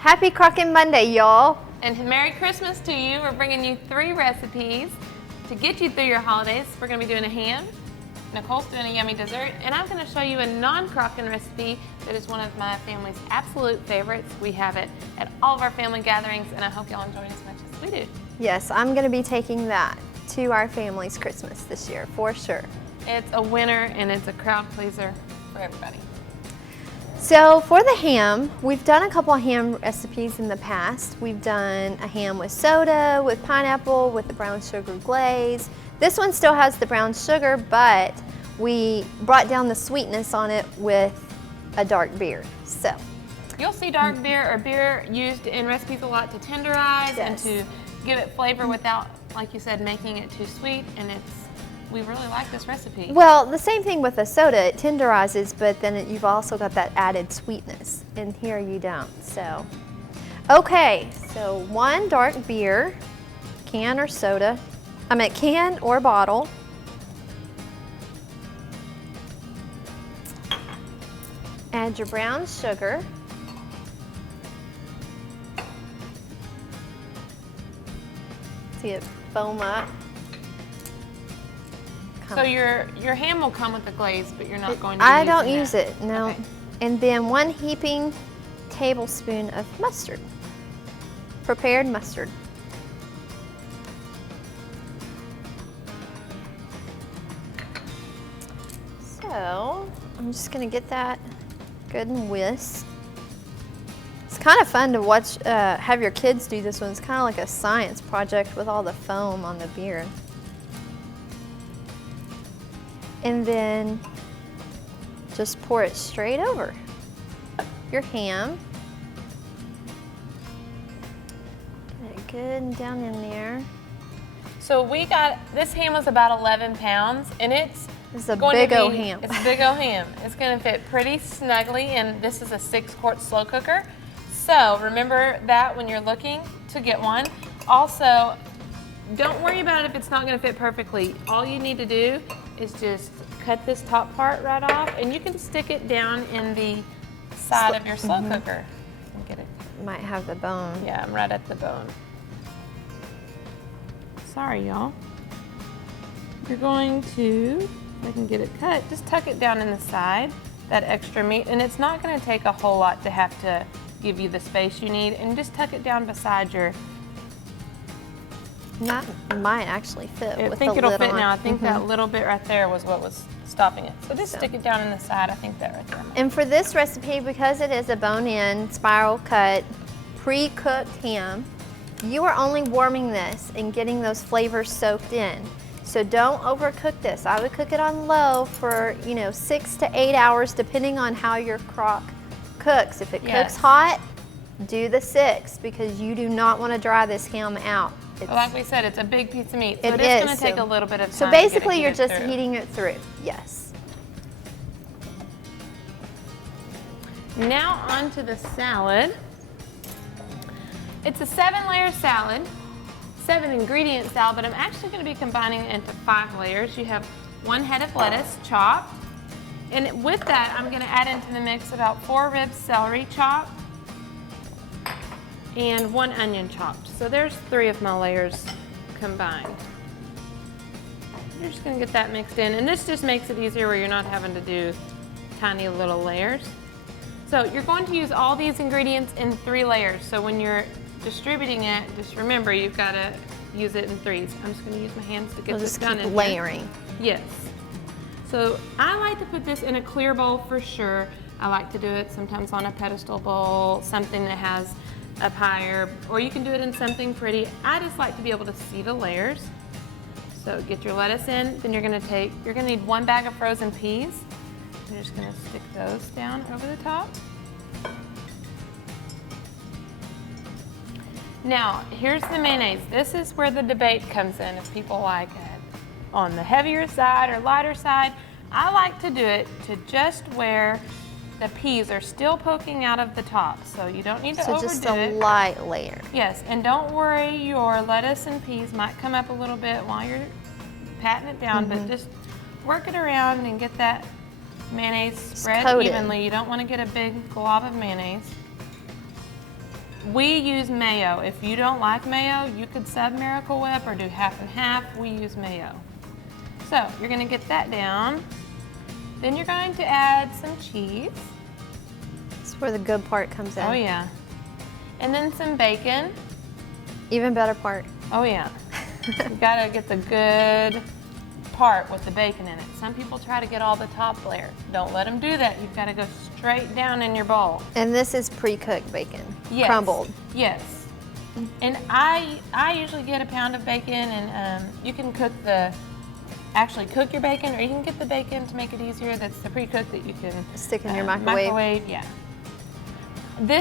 Happy Crockin' Monday, y'all. And Merry Christmas to you. We're bringing you 3 recipes to get you through your holidays. We're going to be doing a ham, Nicole's doing a yummy dessert, and I'm going to show you a non-Crockin' recipe that is one of my family's absolute favorites. We have it at all of our family gatherings, and I hope y'all enjoy it as much as we do. Yes, I'm going to be taking that to our family's Christmas this year, for sure. It's a winner, and it's a crowd pleaser for everybody. So for the ham, we've done a couple of ham recipes in the past. We've done a ham with soda, with pineapple, with the brown sugar glaze. This one still has the brown sugar, but we brought down the sweetness on it with a dark beer. So you'll see dark beer or beer used in recipes a lot to tenderize and to give it flavor without, like you said, making it too sweet, and we really like this recipe. Well, the same thing with a soda, it tenderizes, but then you've also got that added sweetness, and here you don't. So, okay, so 1 dark beer, can or soda, can or bottle. Add your brown sugar. See it foam up. So your ham will come with the glaze, but you're not going to I don't use it, no. Okay. And then 1 heaping tablespoon of mustard, prepared mustard. So I'm just gonna get that good and whisk. It's kind of fun to watch, have your kids do this one. It's kind of like a science project with all the foam on the beer. And then just pour it straight over your ham. Get it good and down in there. So this ham was about 11 pounds, and it's a big old ham. It's a big old ham. It's going to fit pretty snugly, and this is a 6-quart slow cooker. So remember that when you're looking to get one. Also, don't worry about it if it's not going to fit perfectly. All you need to do is just cut this top part right off, and you can stick it down in the side of your slow cooker. And get it. Might have the bone. Yeah, I'm right at the bone. Sorry, y'all. You're going to, if I can get it cut, just tuck it down in the side, that extra meat, and it's not going to take a whole lot to have to give you the space you need, and just tuck it down beside your. That might actually fit. I think it'll fit now. I think that little bit right there was what was stopping it. So just stick it down in the side. I think that right there. And for this recipe, because it is a bone-in, spiral cut, pre-cooked ham, you are only warming this and getting those flavors soaked in. So don't overcook this. I would cook it on low for 6 to 8 hours, depending on how your crock cooks. If it cooks hot, do the 6, because you do not want to dry this ham out. Well, like we said, it's a big piece of meat, so it is going to take a little bit of time. So basically, you're just heating it through. Yes. Now on to the salad. It's a 7-layer salad, 7-ingredient salad, but I'm actually going to be combining it into 5 layers. You have 1 head of lettuce chopped, and with that, I'm going to add into the mix about 4 ribs celery chopped, and 1 onion chopped. So there's 3 of my layers combined. You're just going to get that mixed in, and this just makes it easier where you're not having to do tiny little layers. So you're going to use all these ingredients in 3 layers. So when you're distributing it, just remember you've got to use it in 3s. I'm just going to use my hands to get this done. Just keep layering. Yes. So I like to put this in a clear bowl for sure. I like to do it sometimes on a pedestal bowl, something that has up higher, or you can do it in something pretty. I just like to be able to see the layers. So get your lettuce in, then you're going to need 1 bag of frozen peas. You're just going to stick those down over the top. Now, here's the mayonnaise. This is where the debate comes in if people like it on the heavier side or lighter side. I like to do it to just where the peas are still poking out of the top, so you don't need to overdo it. So just a light layer. Yes, and don't worry, your lettuce and peas might come up a little bit while you're patting it down, but just work it around and get that mayonnaise spread evenly. You don't want to get a big glob of mayonnaise. We use mayo. If you don't like mayo, you could sub Miracle Whip or do half and half. We use mayo. So you're gonna get that down. Then you're going to add some cheese. That's where the good part comes in. Oh yeah. And then some bacon. Even better part. Oh yeah. You gotta get the good part with the bacon in it. Some people try to get all the top layer. Don't let them do that. You've gotta go straight down in your bowl. And this is pre-cooked bacon, Yes. crumbled. Yes. And I usually get a pound of bacon, and you can actually cook your bacon, or you can get the bacon to make it easier. That's the pre-cooked that you can Stick in your microwave. Yeah. The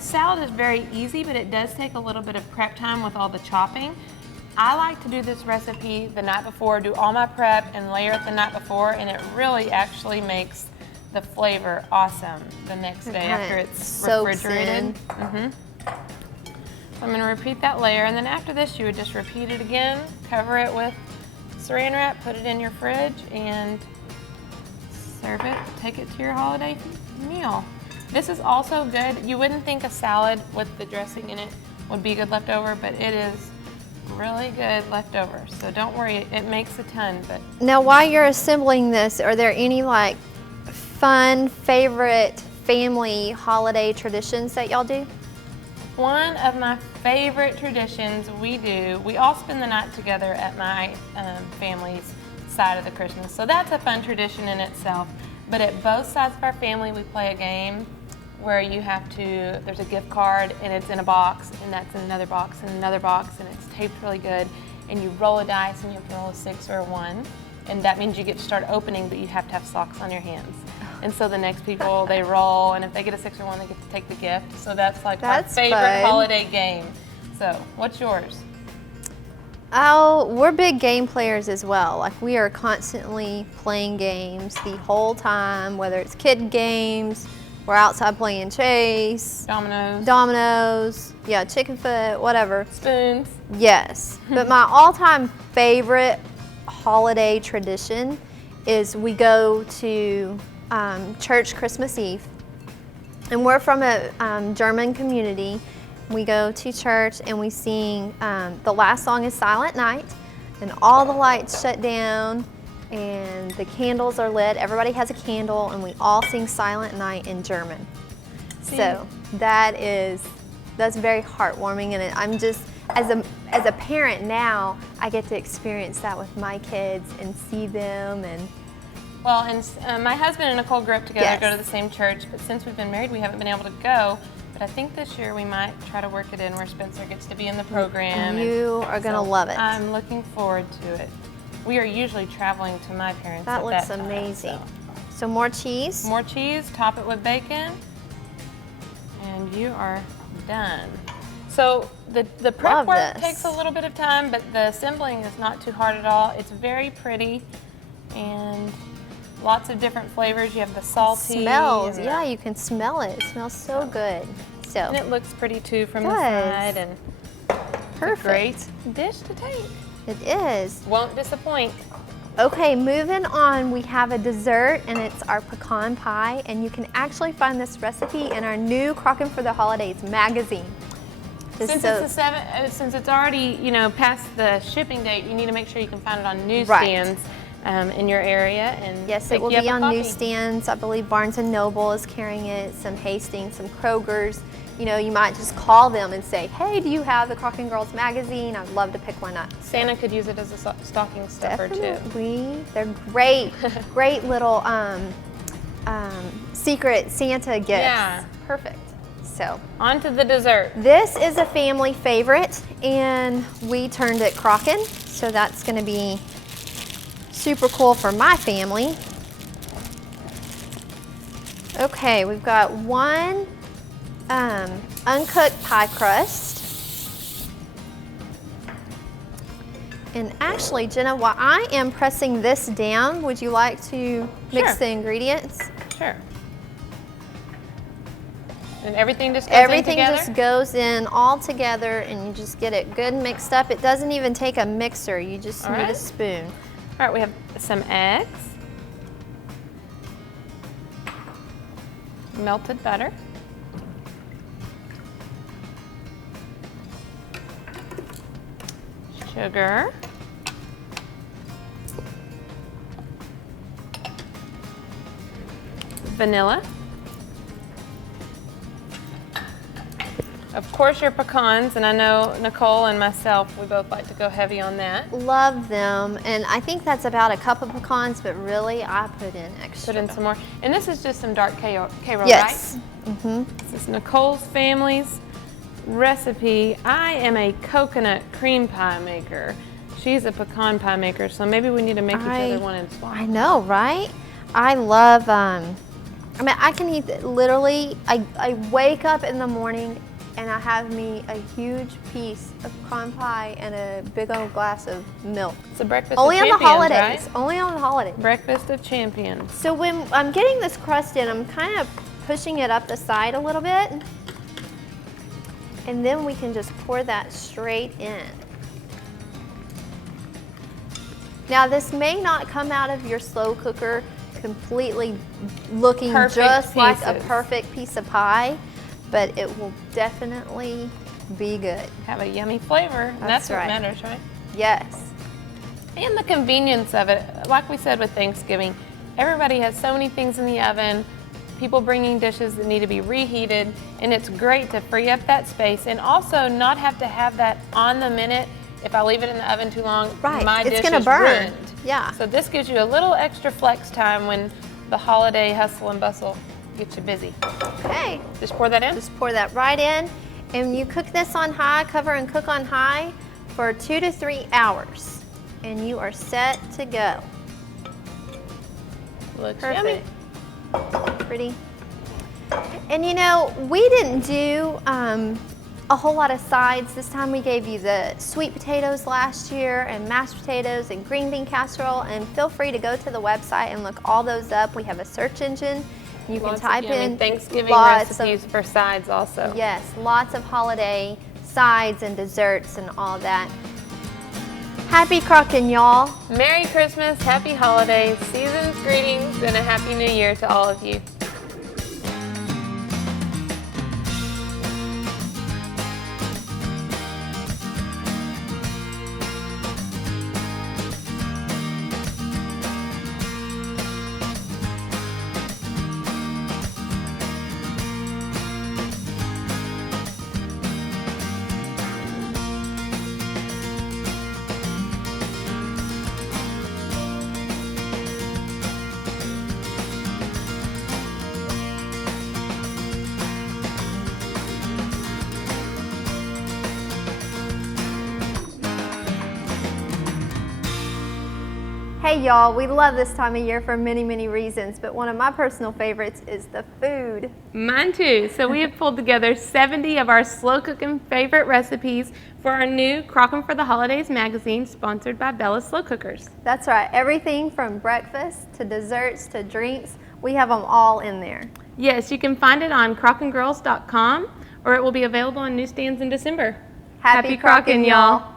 salad is very easy, but it does take a little bit of prep time with all the chopping. I like to do this recipe the night before, do all my prep and layer it the night before, and it really actually makes the flavor awesome the next day after it's refrigerated. So I'm going to repeat that layer, and then after this you would just repeat it again, cover it with saran wrap, put it in your fridge, and serve it. Take it to your holiday meal. This is also good. You wouldn't think a salad with the dressing in it would be good leftover, but it is really good leftover. So don't worry, it makes a ton. But now, while you're assembling this, are there any like fun, favorite family holiday traditions that y'all do? one of my favorite traditions we all spend the night together at my family's side of the Christmas. So that's a fun tradition in itself. But at both sides of our family, we play a game where there's a gift card and it's in a box, and that's in another box and another box, and it's taped really good. And you roll a dice and you have to roll a 6 or a 1. And that means you get to start opening, but you have to have socks on your hands. And so the next people, they roll, and if they get a 6 or 1, they get to take the gift. So that's like my favorite fun. holiday game. So what's yours? Oh, we're big game players as well. Like, we are constantly playing games the whole time, whether it's kid games, we're outside playing chase, dominoes, yeah, chicken foot, whatever. Spoons. Yes, but my all-time favorite holiday tradition is we go to church Christmas Eve, and we're from a German community. We go to church and we sing, the last song is Silent Night, and all the lights shut down and the candles are lit. Everybody has a candle and we all sing Silent Night in German. So that's very heartwarming, and I'm just, as a parent now, I get to experience that with my kids and see them. And well, and my husband and Nicole grew up together, go to the same church, but since we've been married, we haven't been able to go. But I think this year we might try to work it in where Spencer gets to be in the program. You are going to love it. I'm looking forward to it. We are usually traveling to my parents. That looks amazing. So more cheese. More cheese, top it with bacon, and you are done. So the prep work takes a little bit of time, but the assembling is not too hard at all. It's very pretty and lots of different flavors. You have the salty. Smells, yeah, you can smell it. It smells so good. So. And it looks pretty too from the side, and perfect. It's a great dish to take. It is. Won't disappoint. Okay, moving on, we have a dessert, and it's our pecan pie, and you can actually find this recipe in our new Crockin' for the Holidays magazine. Since it's already past the shipping date, you need to make sure you can find it on newsstands. In your area, and yes, it will be on newsstands. I believe Barnes & Noble is carrying it, some Hastings, some Kroger's. You might just call them and say, hey, do you have the Crockin' Girls magazine? I'd love to pick one up. Santa could use it as a stocking stuffer too. They're great, great little secret Santa gifts. Yeah. Perfect. So on to the dessert. This is a family favorite, and we turned it Crockin', so that's going to be super cool for my family. Okay, we've got one uncooked pie crust. And actually, Jenna, while I am pressing this down, would you like to mix the ingredients? Sure. And everything just goes in together? Everything just goes in all together, and you just get it good mixed up. It doesn't even take a mixer. You just need a spoon. All right, we have some eggs, melted butter, sugar, vanilla, of course your pecans, and I know Nicole and myself, we both like to go heavy on that. Love them, and I think that's about a cup of pecans, but really I put in extra. Put in some more. And this is just some dark Karo, yes. right? Mm-hmm. This is Nicole's family's recipe. I am a coconut cream pie maker. She's a pecan pie maker, so maybe we need to make each other one and swap. I know, right? I love, I mean, I can eat literally, I wake up in the morning and I have me a huge piece of pecan pie and a big old glass of milk. It's a breakfast only of champions, on the holidays, right? Only on the holidays. Breakfast of champions. So when I'm getting this crust in, I'm kind of pushing it up the side a little bit. And then we can just pour that straight in. Now this may not come out of your slow cooker completely looking Perfect just like a pieces. perfect piece of pie, but it will definitely be good. Have a yummy flavor, and that's what right. matters, right? Yes. And the convenience of it, like we said with Thanksgiving, everybody has so many things in the oven, people bringing dishes that need to be reheated, and it's great to free up that space and also not have to have that on the minute. If I leave it in the oven too long, Right. my It's dish gonna is burn. ruined. Yeah. So this gives you a little extra flex time when the holiday hustle and bustle gets you busy. Okay. Just pour that in. Just pour that right in, and you cook this on high, cover and cook on high for 2 to 3 hours, and you are set to go. Looks Perfect. yummy. Pretty. And you know, we didn't do a whole lot of sides. This time we gave you the sweet potatoes last year and mashed potatoes and green bean casserole, and feel free to go to the website and look all those up. We have a search engine. You can Lots type of yummy in Thanksgiving lots recipes for sides also. Yes, lots of holiday sides and desserts and all that. Happy Crockin', y'all. Merry Christmas, happy holidays, season's greetings, and a happy new year to all of you. Hey y'all, we love this time of year for many, many reasons, but one of my personal favorites is the food. Mine too. So we have pulled together 70 of our slow cooking favorite recipes for our new Crockin' for the Holidays magazine, sponsored by Bella's Slow Cookers. That's right, everything from breakfast to desserts to drinks, we have them all in there. Yes, you can find it on crockingirls.com, or it will be available on newsstands in December. Happy Crockin', y'all.